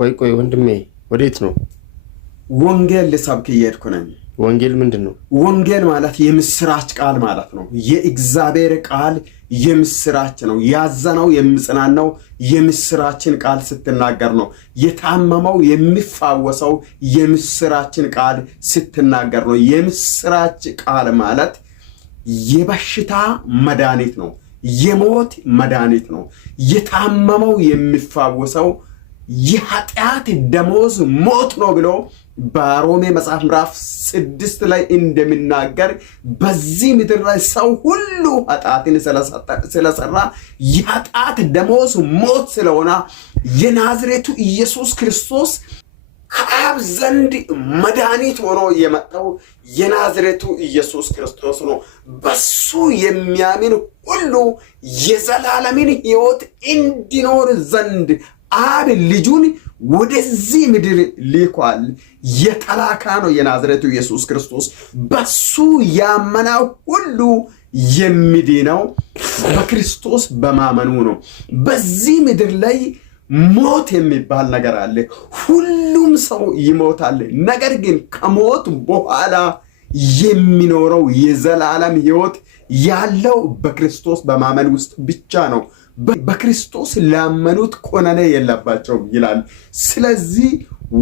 ቆይ ወንድሜ ወዴት ነው? ወንጌል ልሰብክ እየሄድኩ ነኝ። ወንጌል ምንድን ነው? ወንጌል ማለት የምስራች ቃል ማለት ነው። የእግዚአብሔር ቃል የምስራች ነው። ያዘነው የሚጽናናው የምስራችን ቃል ስትናገር ነው። የታመመው የሚፋወሰው የምስራችን ቃል ስትናገር ነው። የምስራች ቃል ማለት የበሽታ መድኃኒት ነው። የሞት መድኃኒት ነው። የታመመው የሚፋወሰው የኃጢአት ደሞዝ ሞት ነው ብሎ በሮሜ መጽሐፍ ምዕራፍ 6 ላይ እንደሚናገር በዚህ ምድር ላይ ሰው ሁሉ ኃጢአትን ስለሰራ የኃጢአት ደሞዝ ሞት ስለሆነ የናዝሬቱ ኢየሱስ ክርስቶስ ከአብ ዘንድ መድኃኒት ሆኖ የመጣው የናዝሬቱ ኢየሱስ ክርስቶስ ነው። በሱ የሚያምን ሁሉ የዘላለምን ሕይወት እንዲኖር ዘንድ አብ ልጁን ወደዚህ ምድር ልኳል። የተላካ ነው የናዝሬቱ ኢየሱስ ክርስቶስ። በሱ ያመነ ሁሉ የሚድነው በክርስቶስ በማመኑ ነው። በዚህ ምድር ላይ ሞት የሚባል ነገር አለ። ሁሉም ሰው ይሞታል። ነገር ግን ከሞት በኋላ የሚኖረው የዘላለም ሕይወት ያለው በክርስቶስ በማመን ውስጥ ብቻ ነው። በክርስቶስ ላመኑት ኮነኔ የለባቸውም ይላል። ስለዚህ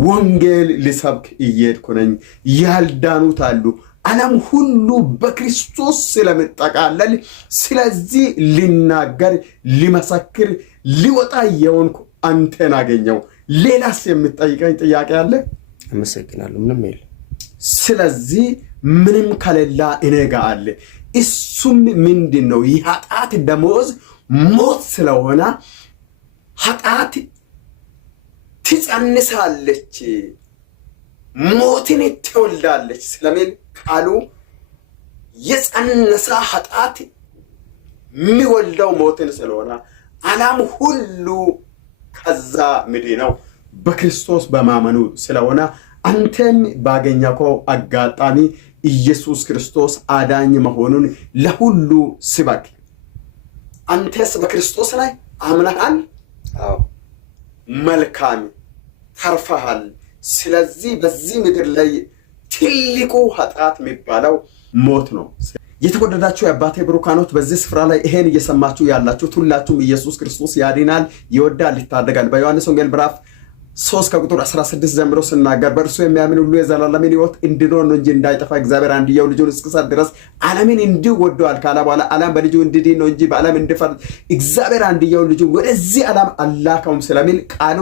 ወንጌል ልሰብክ እየሄድኩ ነኝ። ያልዳኑት አሉ። ዓለም ሁሉ በክርስቶስ ስለምጠቃለል ስለዚህ ልናገር፣ ልመሰክር፣ ሊወጣ የሆንኩ አንተን አገኘው። ሌላስ የምትጠይቀኝ ጥያቄ አለ? አመሰግናለሁ። ምንም የለም። ስለዚህ ምንም ከሌላ እኔ ጋር አለ። እሱም ምንድን ነው? የኃጢአት ደሞዝ ሞት ስለሆነ ኃጢአት ትጸንሳለች፣ ሞትን ትወልዳለች ስለሚል ቃሉ የጸነሰ ኃጢአት የሚወልደው ሞትን ስለሆነ ዓለም ሁሉ ከዛ ምድነው በክርስቶስ በማመኑ ስለሆነ አንተም ባገኘከው አጋጣሚ ኢየሱስ ክርስቶስ አዳኝ መሆኑን ለሁሉ ስበክ። አንተስ በክርስቶስ ላይ አምነሃል? አዎ። መልካም ተርፈሃል። ስለዚህ በዚህ ምድር ላይ ትልቁ ኃጢአት የሚባለው ሞት ነው። የተወደዳችሁ የአባቴ ብሩካኖች በዚህ ስፍራ ላይ ይሄን እየሰማችሁ ያላችሁት ሁላችሁም ኢየሱስ ክርስቶስ ያድናል፣ ይወዳል፣ ይታደጋል። በዮሐንስ ወንጌል ምዕራፍ 3 ከቁጥር 16 ጀምሮ ስናገር በእርሱ የሚያምን ሁሉ የዘላለምን ሕይወት እንዲኖር ነው እንጂ እንዳይጠፋ እግዚአብሔር አንድያው ልጁን እስኪሰጥ ድረስ ዓለምን እንዲሁ ወደዋል ካለ በኋላ ዓለም በልጁ እንዲድን ነው እንጂ በዓለም እንዲፈርድ እግዚአብሔር አንድያው ልጁን ወደዚህ ዓለም አላከውም ስለሚል ቃሉ